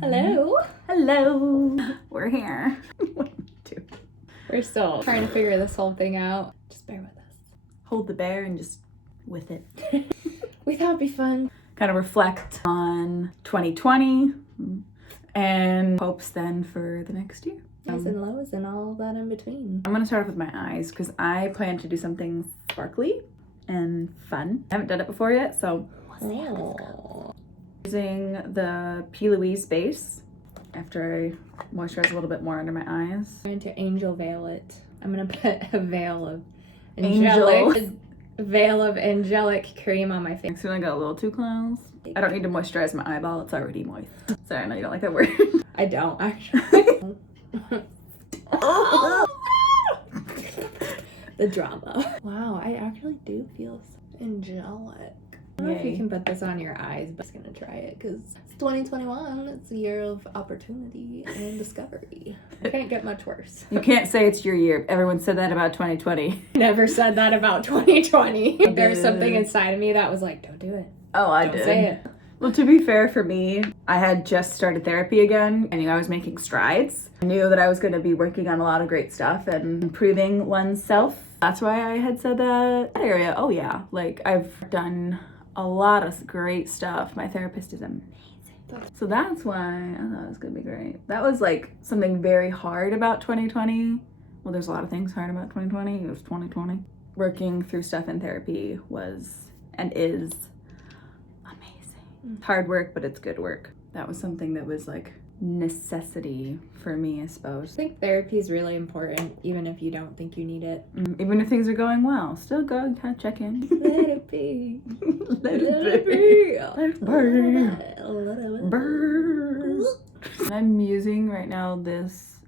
Hello. Hello. We're here. We're still trying to figure this whole thing out. Just bear with us. Hold the bear and just with it. We thought it'd be fun. Kind of reflect on 2020 and hopes then for the next year. Highs and lows and all that in between. I'm going to start off with my eyes because I plan to do something sparkly and fun. I haven't done it before yet, so we'll see how this goes. Using the P. Louise base after I moisturize a little bit more under my eyes. I'm going to angel veil it. I'm going to put a veil of angelic cream on my face. Actually, I got a little too close. I don't need to moisturize my eyeball. It's already moist. Sorry, I know you don't like that word. I don't, actually. The drama. Wow, I actually do feel angelic. I don't know if you can put this on your eyes, but I'm just gonna try it because it's 2021. It's a year of opportunity and discovery. It can't get much worse. You can't say it's your year. Everyone said that about 2020. Never said that about 2020. There was something inside of me that was like, don't do it. Oh, I Don't did. say it. Well, to be fair for me, I had just started therapy again. I knew I was making strides. I knew that I was going to be working on a lot of great stuff and improving oneself. That's why I had said that area. Oh yeah, like I've done a lot of great stuff. My therapist is amazing. So that's why I thought it was going to be great. That was like something very hard about 2020. Well, there's a lot of things hard about 2020. It was 2020. Working through stuff in therapy was and is amazing. Hard work, but it's good work. That was something that was like necessity for me, I suppose. I think therapy is really important, even if you don't think you need it. Even if things are going well, still go and kind of check in. Let it be. Let it be. Let it burn. Burn. I'm using right now this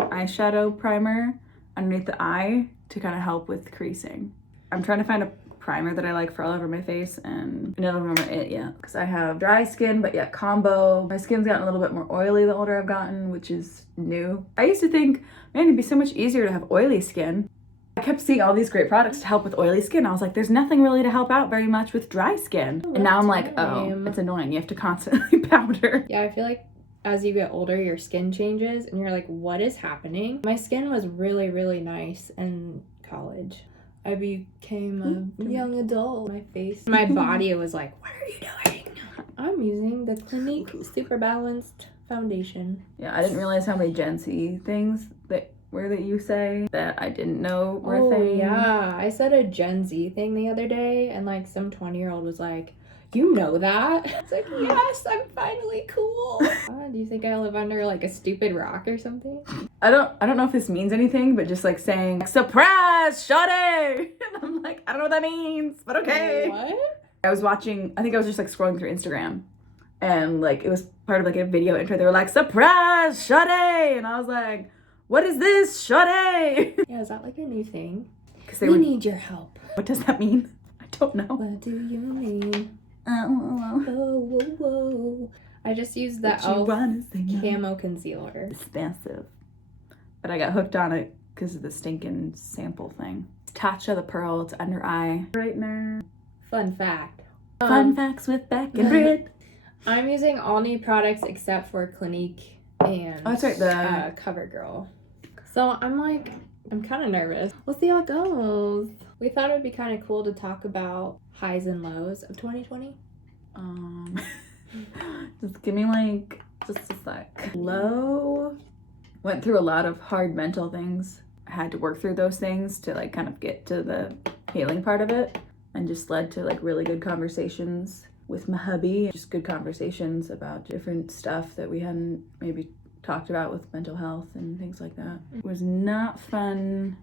eyeshadow primer underneath the eye to kind of help with creasing. I'm trying to find a primer that I like for all over my face, and I don't remember it yet because I have dry skin but yet combo. My skin's gotten a little bit more oily the older I've gotten, which is new. I used to think, man, it'd be so much easier to have oily skin. I kept seeing all these great products to help with oily skin. I was like, there's nothing really to help out very much with dry skin. And now I'm like, oh, it's annoying. You have to constantly powder. Yeah, I feel like as you get older, your skin changes and you're like, what is happening? My skin was really, really nice in college. I became a young adult. My face, my body was like, what are you doing? I'm using the Clinique Super Balanced Foundation. Yeah, I didn't realize how many Gen Z things that you say that I didn't know were a thing. Yeah, I said a Gen Z thing the other day and like some 20-year-old was like, you know that? It's like, yes, I'm finally cool. Do you think I live under like a stupid rock or something? I don't know if this means anything, but just like saying, surprise, shawty! And I'm like, I don't know what that means, but okay. What? I was watching, I think I was just like scrolling through Instagram, and like it was part of like a video intro. They were like, surprise, shawty! And I was like, what is this, shawty? Yeah, is that like a new thing? Because we need your help. What does that mean? I don't know. What do you mean? Whoa. I just used the e.l.f. camo concealer. Expensive. But I got hooked on it because of the stinking sample thing. It's Tatcha the Pearl. It's under eye brightener. Fun fact. Fun facts with Beck and Britt. I'm using all new products except for Clinique and that's right, the CoverGirl. So I'm kind of nervous. We'll see how it goes. We thought it would be kind of cool to talk about highs and lows of 2020. Just give me like just a sec. Low. Went through a lot of hard mental things. I had to work through those things to like kind of get to the healing part of it, and just led to like really good conversations with my hubby. Just good conversations about different stuff that we hadn't maybe talked about with mental health and things like that. It was not fun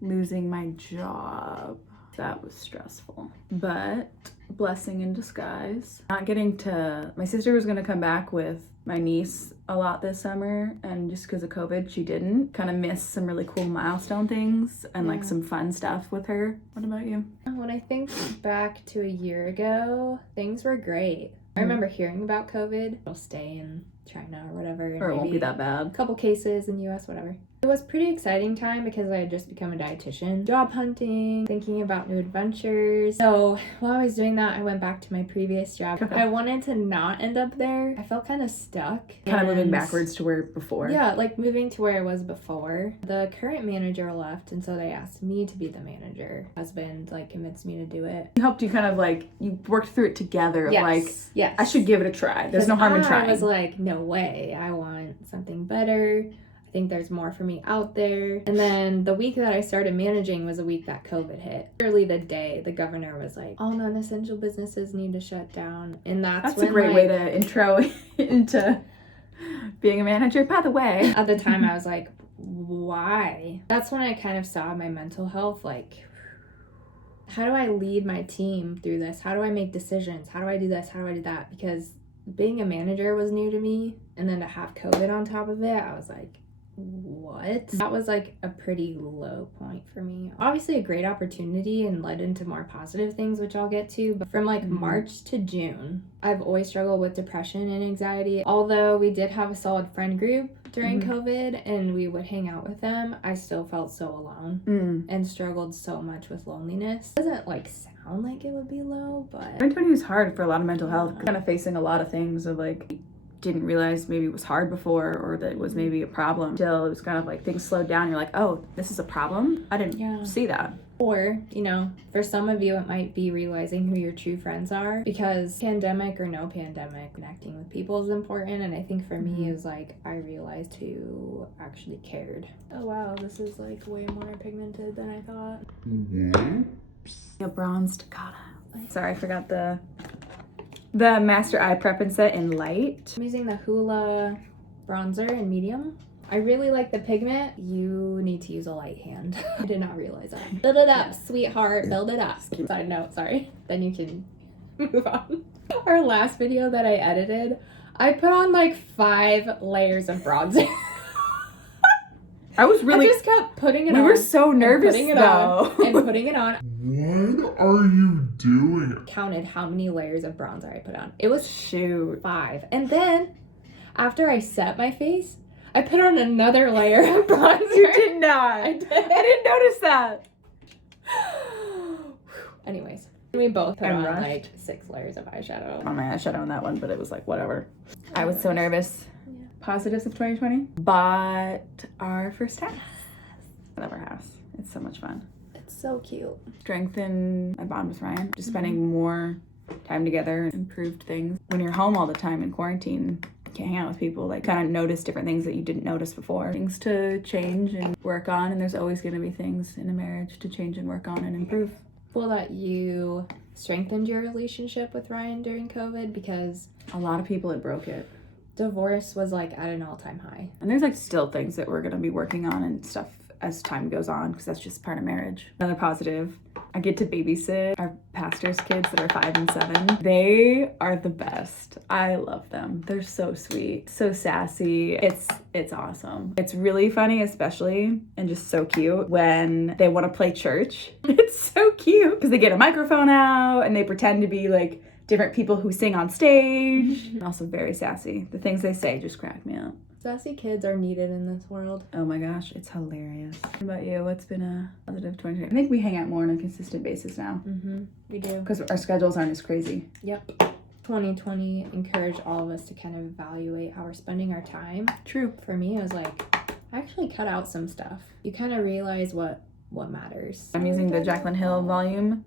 losing my job. That was stressful, but blessing in disguise. My sister was gonna come back with my niece a lot this summer, and just because of COVID, she didn't. Kind of missed some really cool milestone things and like some fun stuff with her. What about you? When I think back to a year ago, things were great. I remember hearing about COVID. I'll stay in China or whatever. And Or it won't be maybe that bad. a couple cases in the US, whatever. It was pretty exciting time because I had just become a dietitian. Job hunting, thinking about new adventures. So while I was doing that, I went back to my previous job. I wanted to not end up there. I felt kind of stuck. Kind of moving and- backwards to where before. Yeah, like moving to where I was before. The current manager left, and so they asked me to be the manager. Husband like convinced me to do it. He helped you kind of like, you worked through it together. Yes. Like, yes. I should give it a try. There's no harm in trying. I was like, no way. I want something better. I think there's more for me out there. And then the week that I started managing was a week that COVID hit. Literally the day the governor was like, all non-essential businesses need to shut down. And that's That's when, a great like, way to intro into being a manager. By the way, at the time I was like, why? That's when I kind of saw my mental health, like, how do I lead my team through this? How do I make decisions? How do I do this? How do I do that? Because being a manager was new to me, and then to have COVID on top of it, I was like, what? That was like a pretty low point for me. Obviously a great opportunity and led into more positive things, which I'll get to, but from like March to June, I've always struggled with depression and anxiety. Although we did have a solid friend group during COVID and we would hang out with them, I still felt so alone and struggled so much with loneliness. It doesn't like sound like it would be low, but 2020 was hard for a lot of mental health. Kind of facing a lot of things of like, didn't realize maybe it was hard before or that it was maybe a problem until it was kind of like things slowed down. You're like, oh, this is a problem? I didn't see that. Or, you know, for some of you, it might be realizing who your true friends are, because pandemic or no pandemic, connecting with people is important. And I think for me, it was like, I realized who actually cared. Oh, wow, this is like way more pigmented than I thought. A bronzed, God. Sorry, I forgot the Master Eye Prep and Set in light. I'm using the Hoola bronzer in medium. I really like the pigment. You need to use a light hand. I did not realize that. Build it up, sweetheart. Build it up. Side note, sorry. Then you can move on. Our last video that I edited, I put on like 5 layers of bronzer. I was really. I just kept putting it on. We were so nervous putting it though. on and putting it on. What are you doing? Counted how many layers of bronzer I put on. It was Shoot. 5. And then after I set my face, I put on another layer of bronzer. You did not. I did. I didn't notice that. Anyways, we both put I'm on rushed. like 6 layers of eyeshadow. On my eyeshadow on that one, but it was like whatever. I was so nervous. Yeah. Positives of 2020. Bought our first house. I love our house. It's so much fun. It's so cute. Strengthen my bond with Ryan. Just spending more time together, improved things. When you're home all the time in quarantine, you can't hang out with people. Like, kind of notice different things that you didn't notice before. Things to change and work on, and there's always going to be things in a marriage to change and work on and improve. Cool that you strengthened your relationship with Ryan during COVID, because A lot of people, it broke it. divorce was like at an all-time high. And there's like still things that we're going to be working on and stuff as time goes on, because that's just part of marriage. Another positive, I get to babysit our pastor's kids that are 5 and 7. They are the best. I love them. They're so sweet, so sassy. It's awesome. It's really funny, especially, and just so cute when they want to play church. It's so cute because they get a microphone out and they pretend to be like different people who sing on stage. Also very sassy. The things they say just crack me up. Sassy kids are needed in this world. Oh my gosh, it's hilarious. What about you? What's been a positive 2020? I think we hang out more on a consistent basis now We do. because our schedules aren't as crazy. Yep. 2020 encouraged all of us to kind of evaluate how we're spending our time. True. For me, it was like, I actually cut out some stuff. You kind of realize what matters. I'm using the Jaclyn Hill Volume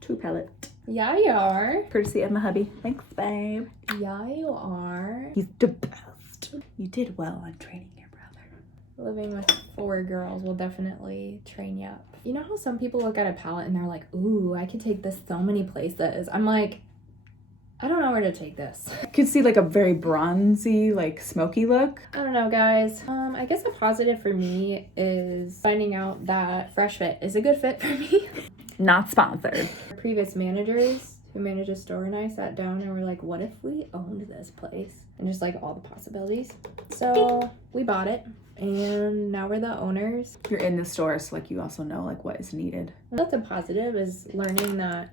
2 palette, Yeah, you are. courtesy of my hubby. Thanks, babe. Yeah, you are. He's the best. You did well on training your brother. Living with 4 girls will definitely train you up. You know how some people look at a palette and they're like, ooh, I could take this so many places. I'm like, I don't know where to take this. You could see like a very bronzy, like smoky look. I don't know, guys. I guess a positive for me is finding out that Fresh Fit is a good fit for me. Not sponsored. Previous managers who managed a store and I sat down and were like, what if we owned this place? And just like all the possibilities. So we bought it and now we're the owners. You're in the store, so like you also know like what is needed. That's a positive, is learning that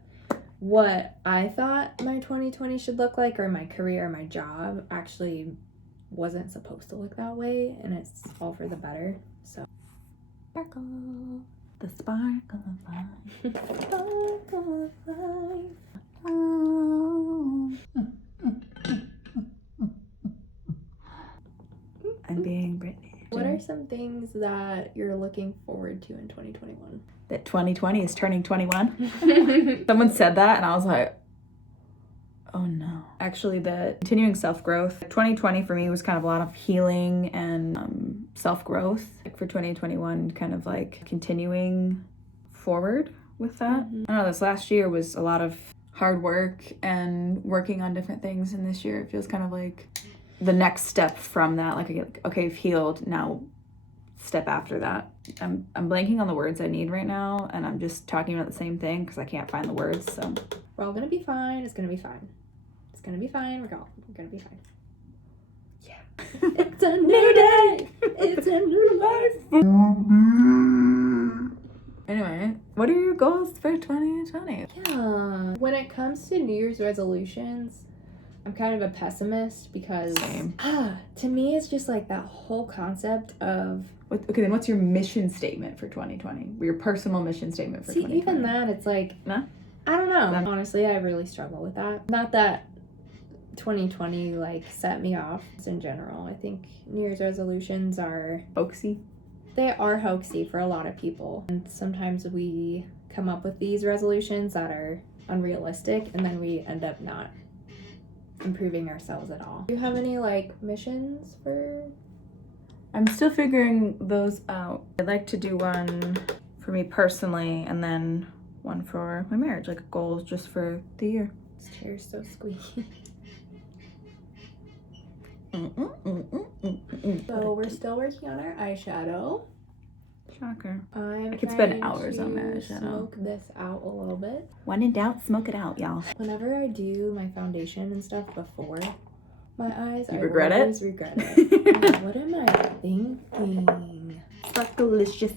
what I thought my 2020 should look like, or my career, my job, actually wasn't supposed to look that way, and it's all for the better. So sparkle, The sparkle of life. sparkle of life. Oh. I'm being Brittany. What are some things that you're looking forward to in 2021? That 2020 is turning 21. Someone said that and I was like, oh no. Actually, the continuing self-growth. 2020 for me was kind of a lot of healing and self-growth. Like for 2021, kind of like continuing forward with that. I don't know, this last year was a lot of hard work and working on different things, and this year it feels kind of like the next step from that. Like, okay, I've healed, now step after that. I'm blanking on the words I need right now, and I'm just talking about the same thing because I can't find the words. So We're all gonna be fine. It's gonna be fine. It's gonna be fine. We're gonna be fine. Yeah. It's a new day. It's a new life. anyway, what are your goals for 2020? Yeah. When it comes to New Year's resolutions, I'm kind of a pessimist because Same. To me it's just like that whole concept of Okay, then what's your mission statement for 2020? Your personal mission statement for 2020? even that it's like No? I don't know. That- Honestly, I really struggle with that. Not that 2020 like set me off just in general. I think New Year's resolutions are Folksy. hoaxy for a lot of people. And sometimes we come up with these resolutions that are unrealistic and then we end up not improving ourselves at all. Do you have any like missions for? I'm still figuring those out. I'd like to do one for me personally and then one for my marriage, like goals just for the year. This chair's so squeaky. So we're still working on our eyeshadow. Shocker. I could spend hours on that eyeshadow. Smoke this out a little bit. When in doubt, smoke it out, y'all. Whenever I do my foundation and stuff before my eyes, You I regret it? always regret it. Like, what am I thinking? Sparkalicious.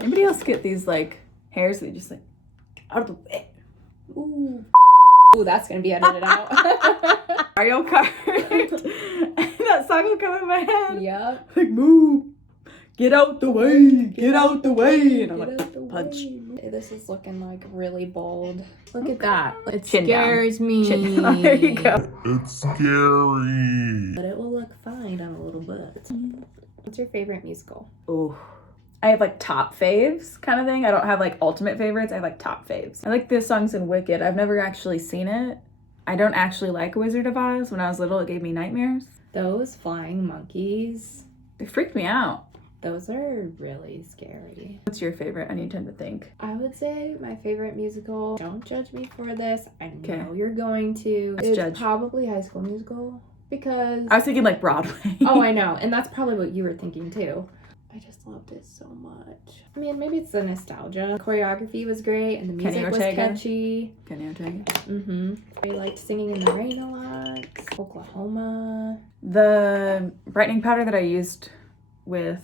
Anybody else get these like hairs that just like out of the way? Ooh. Ooh, that's gonna be edited out. Mario Kart. That song will come in my head. Yep. Like, move. Get out the way. Get out the way. And I'm Get like, out the punch. way. This is looking like really bold. Look at that. It Chin down. scares me. Chin down. There you go. It's scary. But it will look fine on a little bit. What's your favorite musical? Ooh. I have like top faves kind of thing. I don't have like ultimate favorites. I have like top faves. I like the songs in Wicked. I've never actually seen it. I don't actually like Wizard of Oz. When I was little, it gave me nightmares. Those flying monkeys. They freaked me out. Those are really scary. What's your favorite? I need time to think. I would say my favorite musical, don't judge me for this, I know Okay. you're going to, Let's is judge. probably High School Musical. Because, I was thinking like Broadway. oh, I know, and that's probably what you were thinking too. I just loved it so much. I mean, maybe it's the nostalgia. Choreography was great, and the Kenny music was Ortega. catchy. Kenny Ortega. I liked Singing in the Rain a lot. Oklahoma. The brightening powder that I used with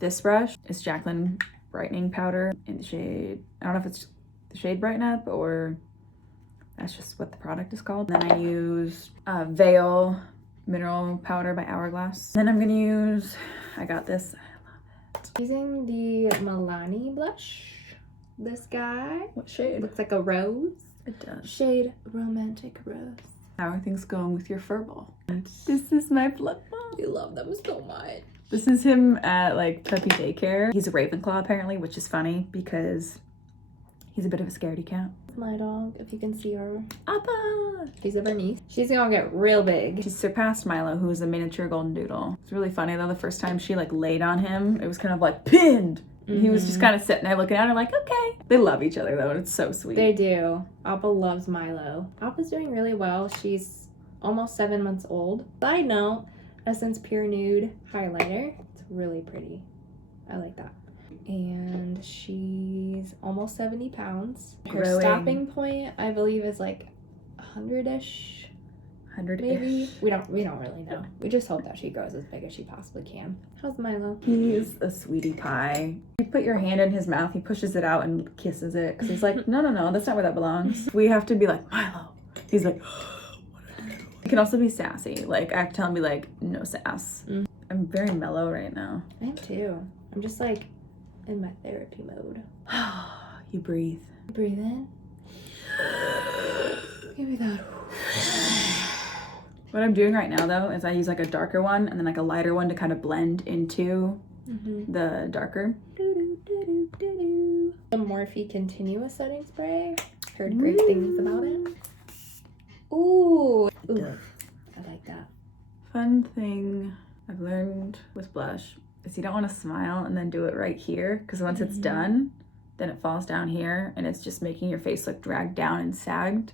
this brush is Jaclyn brightening powder in the shade, I don't know if it's the shade Brighten Up or that's just what the product is called. And then I use Veil mineral powder by Hourglass. Then I'm gonna use, I got this. Using the Milani blush. This guy. What shade? Looks like a rose. It does. Shade Romantic Rose. How are things going with your furball? This is my blood ball. You love them so much. This is him at like puppy daycare. He's a Ravenclaw apparently, which is funny because he's a bit of a scaredy cat. My dog, if you can see her. Appa! She's a Bernese. She's gonna get real big. She surpassed Milo, who is a miniature golden doodle. It's really funny though, the first time she like laid on him, it was kind of like pinned. And he was just kind of sitting there looking at her like, okay. They love each other though, and it's so sweet. They do. Appa loves Milo. Appa's doing really well. She's almost 7 months old. Side note, Essence Pure Nude highlighter. It's really pretty. I like that. And she's almost 70 pounds. Her Growing. stopping point, I believe, is like 100-ish. 100-ish. Maybe. We don't really know. We just hope that she grows as big as she possibly can. How's Milo? He's a sweetie pie. You put your hand in his mouth, he pushes it out and kisses it. Because he's like, no, that's not where that belongs. We have to be like, Milo. He's like, can also be sassy. Like, I have to tell him, be like, no sass. Mm. I'm very mellow right now. I am too. I'm just like in my therapy mode. You breathe. Breathe in. Give me that. What I'm doing right now, though, is I use like a darker one and then like a lighter one to kind of blend into the darker. The Morphe Continuous Setting Spray. Heard great things about it. Ooh. I like that. Fun thing I've learned with blush is you don't want to smile and then do it right here, because once it's done, then it falls down here and it's just making your face look dragged down and sagged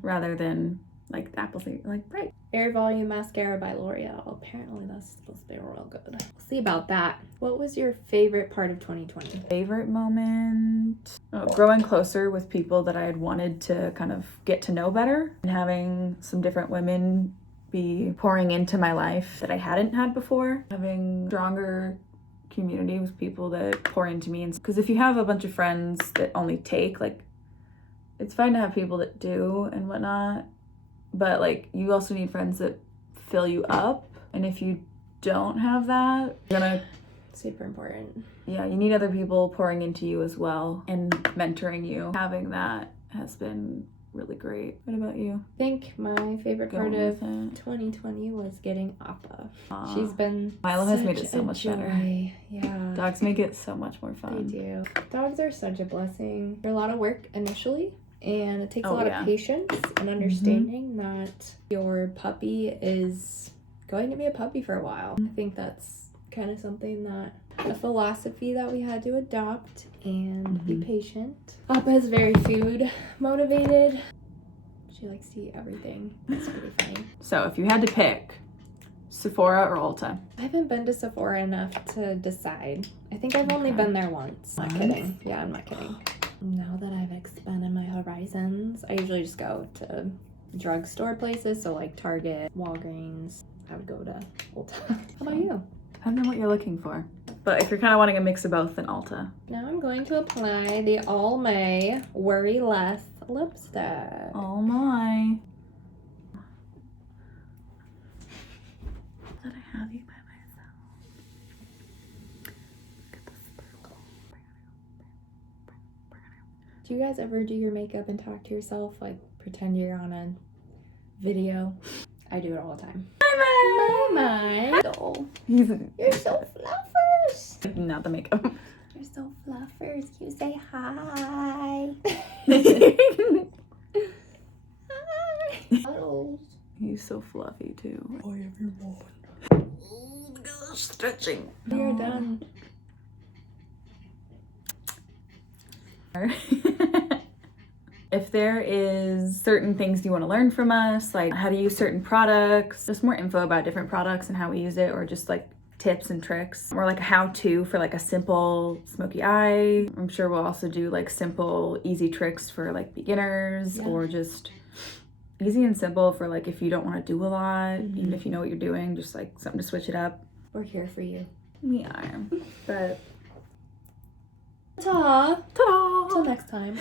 rather than like the apples like bright. Air Volume Mascara by L'Oreal. Apparently that's supposed to be real good. We'll see about that. What was your favorite part of 2020? Favorite moment? Growing closer with people that I had wanted to kind of get to know better, and having some different women be pouring into my life that I hadn't had before. Having stronger community with people that pour into me. Because if you have a bunch of friends that only take, like, it's fine to have people that do and whatnot, but like you also need friends that fill you up. And if you don't have that, you're gonna Super important. Yeah, you need other people pouring into you as well and mentoring you. Having that has been really great. What about you? I think my favorite part of 2020 was getting Appa. She's been Milo has made it so much better. Yeah. Dogs make it so much more They fun. do. Dogs are such a blessing. They're a lot of work initially, and it takes a lot of patience and understanding that your puppy is going to be a puppy for a while. I think that's kind of something that a philosophy that we had to adopt and be patient. Appa is very food motivated. She likes to eat everything. It's pretty funny. So if you had to pick Sephora or Ulta? I haven't been to Sephora enough to decide. I think I've only been there once. Not kidding. Yeah, I'm not kidding. Now that I've expanded my horizons, I usually just go to drugstore places. So like Target, Walgreens. I would go to Ulta. How about you? Depends on what you're looking for. But if you're kind of wanting a mix of both, then Ulta. Now I'm going to apply the Almay Worry Less lipstick. Oh my. That I have you by myself. Look at the sparkle. Do you guys ever do your makeup and talk to yourself? Like pretend you're on a video? I do it all the time. My. You're so fluffers. Not the makeup. You're so fluffers. You say hi. Hi. Cuddles. He's so fluffy too. Hi everyone. Oh, the girl's stretching. You're done. If there is certain things you want to learn from us, like how to use certain products, just more info about different products and how we use it, or just like tips and tricks, or like a how-to for like a simple smoky eye. I'm sure we'll also do like simple, easy tricks for like beginners, or just easy and simple for like if you don't want to do a lot, even if you know what you're doing, just like something to switch it up. We're here for you. We are. But Ta-da. ta-da! Till next time.